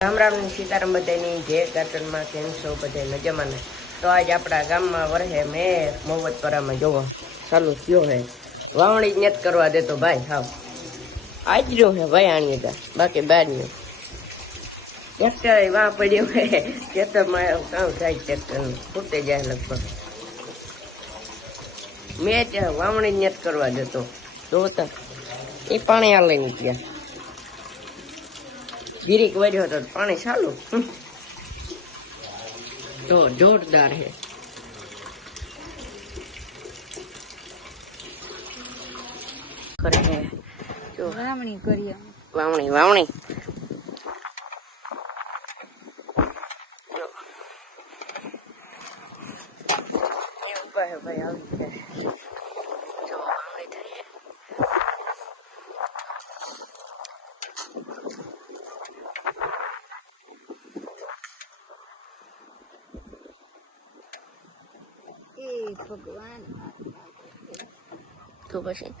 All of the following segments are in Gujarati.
રામ રામ સીતારામ બધાની જય ગાર્ડનમાં કેમ છો બધા મજામાં ને? તો આજ આપણા ગામમાં વરહે મેં મોહમ્મદપરામાં જોવો ચાલુ થયો હે વાવણી જ નથી કરવા દેતો ભાઈ. હાવ આજ રહ્યો હે ભાઈ આણી ગા બાકી બારની ટ્રેક્ટર વાં પડ્યું હે ખેતરમાં કામ થાય ટ્રેક્ટરનું ફૂટે જાય લગભગ. મેં ત્યાં વાવણી જ નથી કરવા દેતો જોતા એ પાણી આ લઈને ગયા ગીરીક વર્યો હતો પાણી ચાલુ તો જોરદાર હે. વાવણી કરીએ વાવણી વાવણી ભાઈ આવી ગયા જો વાવણી થઈ. એ ભગવાન તો પછી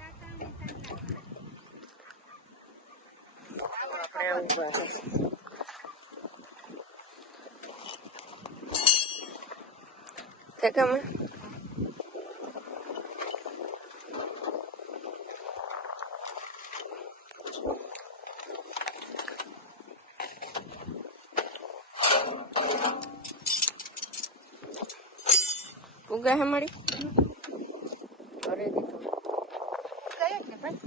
ઉગા હે મારી કરે દીધું કઈ ને ભાઈ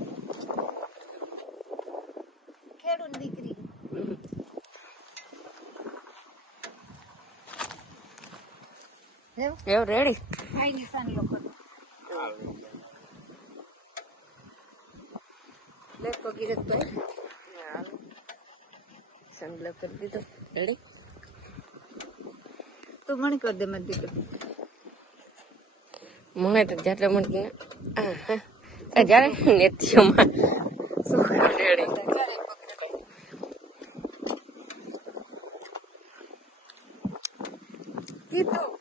ખેડૂત દીકરી એવું રેડી ભાઈ નિશાન લોકો લેકો ગીરત ભાઈ સંગલા કરી દીધો રેડી. તું મને કર દે મત દીકરી મને તો જેટલે મને જયારે નેતીઓમાં છોકરા રેડી કીધું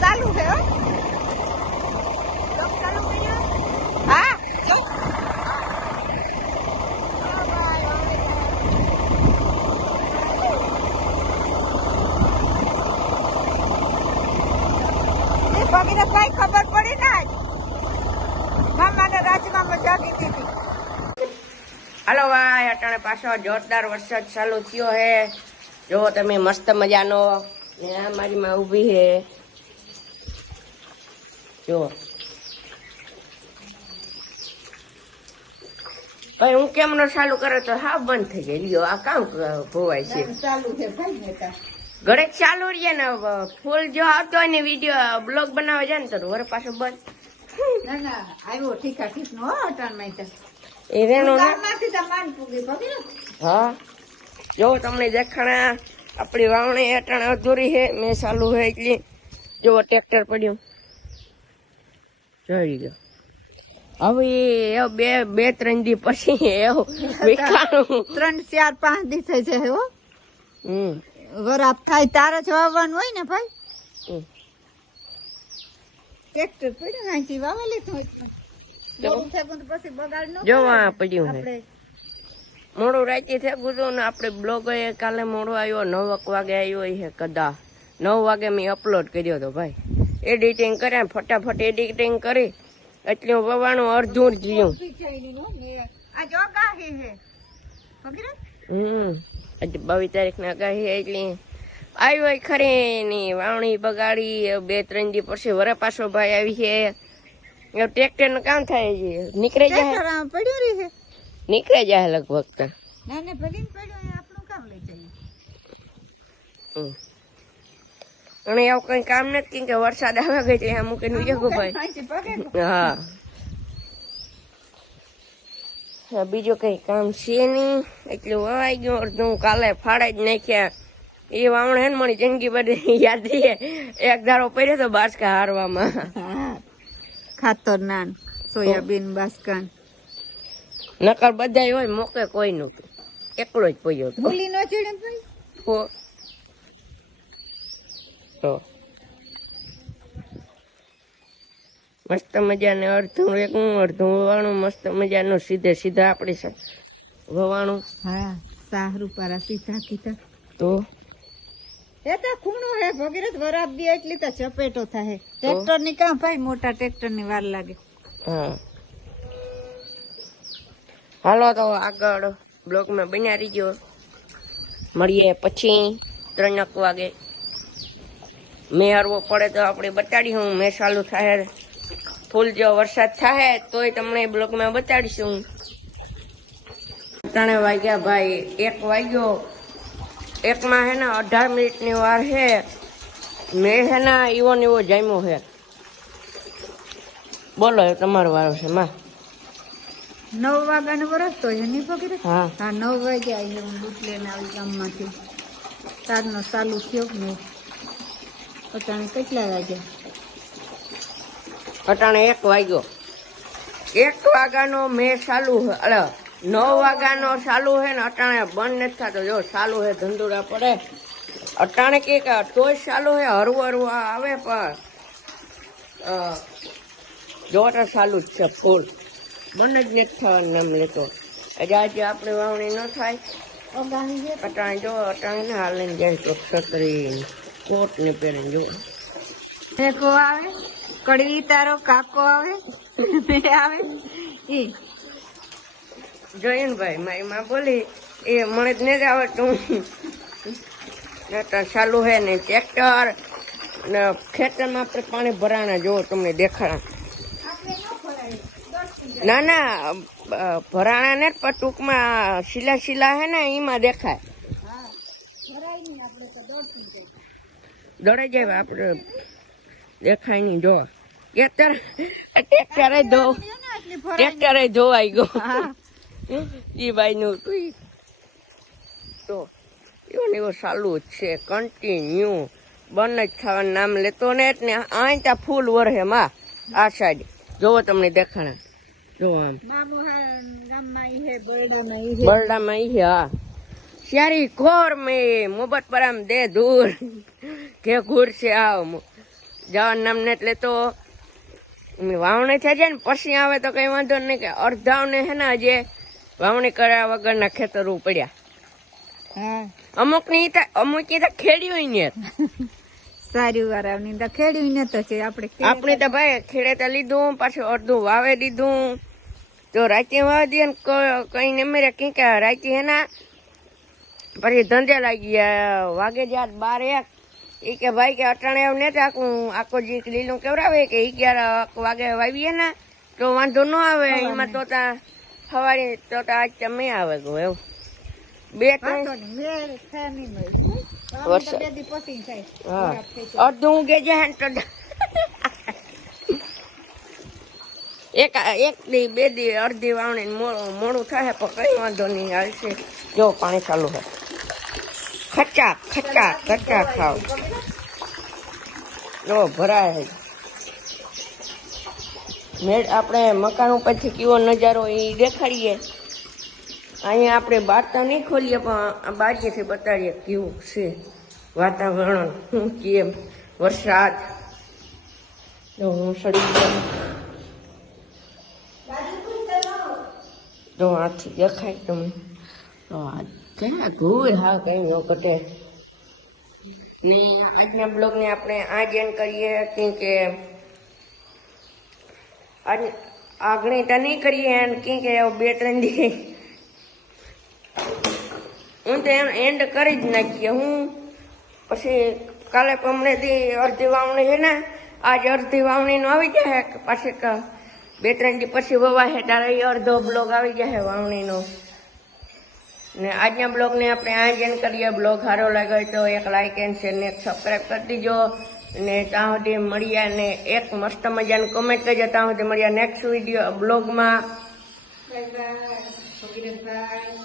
ચાલુ છે હા ભગીરથભાઈ ખબર પડી ને મામાને રાજમાં જાગી દીધી. હાલો ભાઈ અટાણે પાછો જોરદાર વરસાદ ચાલુ થયો હે જો તમે મસ્ત મજાનો ને મારી માં ઉભી હે જો ભાઈ હું કેમનો ચાલુ કરે તો હા બંધ થઈ જાય લ્યો આ કામ ભોવાય છે ચાલુ છે ભાઈ નેતા ઘરે ચાલુ રહીએ ને ફૂલ જો આવતો હોય ને વિડીયો બ્લોગ બનાવવા જાય ને તો વરે પાછો બંધ. ના ના આવ્યો ઠીકા ઠીક નો અટાણ માં એ રેણો ને માંથી તમાન પૂગી ભગીરથ હા જો તમને દેખાણા આપણી વાવણી અટાણે અધૂરી છે મેં ચાલુ છે એટલે જો ટ્રેક્ટર પડ્યું જોઈ ગયો. હવે બે ત્રણ દી પછી એવું વિકાણું 3 4 5 દી થઈ છે હો હમ વરાપ થાય તારે જ વાવવાનું હોય ને ભાઈ હમ. ટ્રેક્ટર પડ્યું નાખી વાવી લીધું મોડું થયું તો પછી બગાડ ન જો આ પડ્યું છે આપણે મોડું રાતે થયું હતું ને આપણે બ્લોગ કાલે મોડો આવ્યો 9 વાગે આવ્યો છે કદા 9 વાગે મેં અપલોડ કર્યો હતો ભાઈ. એડિટિંગ કર્યા ફટાફટ એડિટિંગ કરી એટલે વવાણું અડધું જ રહ્યું. આ જોગા હે ભગીરથ આજે 22 તારીખની આગાહી એટલે આવ્યો ખરી ની વાવણી બગાડી 2-3 દી પછી વરા પાછો ભાઈ આવી છે ટ્રેક્ટર નું કામ થાય છે નીકળી જાય પડ્યું રહી છે નીકળી જાય લગભગ તો ના ના ભગીન પડ્યું આપણું કામ લઈ જઈએ. અને એવું કઈ કામ નથી કે વરસાદ આવે ગઈ એટલે મૂકીને જગો ભાઈ. હા બીજું કઈ કામ છે નહીં, એટલું વવાઈ ગયું. અડધું કાલે ફાળે જ નાખ્યા. એ વાવણ હે ને મારી જિંદગી બધી યાદ રહીએ. એક ધારો પડ્યો તો બાસકા હારવામાં. ખાતર નાન સોયાબીન બાસકાન નકર બધા હોય મોકે કોઈ નતું, એકલો જ પડ્યો હતો. ભૂલી ન ચડે ભાઈ તો મસ્ત મજાને અડધું એકું અડધું વવાણું, મસ્ત મજાનું સીધે સીધા આપડી વવાણું. હા સારું પારા સીધા કીધા તો એ તો ખૂણો હે ભગીરથ વરાબ દે એટલી તો ચપેટો થાય. ટ્રેક્ટર ની કામ ભાઈ મોટા ટ્રેક્ટર ની વાર લાગે. હા હાલો તો આગળ બ્લોગ માં બન્યા રહીજો. મળીએ પછી 3 વાગે. મેં હરવો પડે તો આપણે બતાડીશું. મેં ચાલુ થાય ફૂલ જો વરસાદ થાય તોય તમને બ્લોગ માં બતાડીશું. 3 વાગ્યા ભાઈ, 1 વાગ્યો. 1 માં હે ને 18 મિનિટની વાર હે. મેં હે ને એવો ને એવો જામ્યો હે. બોલો તમારો વારો છે માં. 9 વાગ્યાનો વરસ તો છે નહીં ભગીરથ? હા હા 9 વાગ્યા આવી હું દૂધ લઈને આવી ગામમાંથી. તારનો ચાલુ થયો ને અટાણે કેટલા વાગ્યા? અટાણે 1 વાગ્યો. 1 વાગ્યાનો મેં ચાલુ 9 વાગ્યાનો ચાલુ હે ને અટાણે બંધ નથી થતો. જો ચાલુ હે ધંધુડા પડે અટાણે કે તોય ચાલુ હે. હરવું હરવું આવે પણ જો ચાલુ જ છે ફૂલ. બંધ જ નથી થવાનું નામ લેતો. આજે આપણે વાવણી ન થાય. અટાણે જો અટાણે ને હાલીને જાય તો છત્રી કોટ ને પહેરીને જો ટેકો આવે, કડવી તારો કાકો આવે આવે એ જોયું ને ભાઈ. મારી માં બોલી એ મને જ નથી આવડતું. ચાલુ હે ને ટ્રેક્ટર ને ખેતરમાં આપણે પાણી ભરાણા જોવો તમને દેખાડા. ના ના ભરાણા ને પણ ટૂંકમાં શીલા શીલા હે ને એમાં દેખાય. દોડાઈ જાય આપણે દેખાય નહીં. જો ટ્રેક્ટર ધોવાઈ ગયો. ઈ બાઈ નું તો એવો ને એવો ચાલુ જ છે કન્ટિન્યુ. બંધ જ થવાનું નામ લેતો ને એટલે અહીં ત્યાં ફૂલ વરહે માં. આ સાઈડ જોવો તમને દેખાણા. જો આમ બરડામાં ઈ હા શ્યારી ખોર મેં મોહબ્બત પર આમ દે દૂર કે ઘૂર છે આવ જવાનું નામ ને એટલે તો વાવણી થઈ જાય ને પછી આવે તો કઈ વાંધો નહીં. કે અડધાવને હે ને હજે વાવણી કર્યા વગરના ખેતરો પડ્યા. અમુક ની તો ખેડ્યું ને સારી વાર આવની ખેડ્યું ને તો છે આપણે તો ભાઈ ખેડે તો લીધું પાછું અડધું વાવે દીધું. તો રાતે વાવી દે ને કઈ ને મેરે કઈ કે રાતે હે ને પછી ધંધે લાગી ગયા. વાગે જ્યાં 12-1 એ કે ભાઈ કે અટાણે એવું નથી આખો જીક લીલું કેવડાવે કે 11 વાગે વાવીએ ને તો વાંધો ન આવે. એમાં તો ત્યાં સવારે તો આજ તમે આવે ગયો એવું 2-3 હા અડધું ઉગે જાય ને તો એક દી 2 દી અડધી વાવણી મોડું થાય પણ કઈ વાંધો નહીં હાલશે. જો પાણી ચાલુ હોય ખચ્ચા ખચ્ચા ખચ્ચા ખાવ જો ભરાય. મેળ આપણે મકાન ઉપરથી કેવો નજારો એ દેખાડીએ. અહીંયા આપણે બાર તો નહીં ખોલીએ પણ બારીએથી બતાડીએ કેવું છે વાતાવરણ. શું કેમ વરસાદ જો હું સડી ગયો. જો આથી દેખાય તમને. ક્યાં ઘૂર હા કઈ ન કટે ને. આજના બ્લોગને આપણે આ જ એન્ડ કરીએ. કેમ કે આગળ તો નહીં કરીએ કેમ કે 2-3 દી હું તો એમ એન્ડ કરી જ નાખીએ. હું પછી કાલે પમણેથી અડધી વાવણી છે ને આજ અડધી વાવણીનો આવી જાય. પાછી 2-3 દી પછી વવાય ત્યારે અડધો બ્લોગ આવી જાય વાવણીનો. ને આજના બ્લોગને આપણે આ જ એન્ડ કરીએ. બ્લોગ સારો લાગ્યો તો એક લાઇક એન્ડ શેર ને સબસ્ક્રાઈબ કરી દીજો. ને ત્યાં સુધી મળ્યા ને એક મસ્ત મજાનું કમેન્ટ કરજો. ત્યાં સુધી મળ્યા નેક્સ્ટ વિડીયો બ્લોગમાં. Bye bye. કિરણભાઈ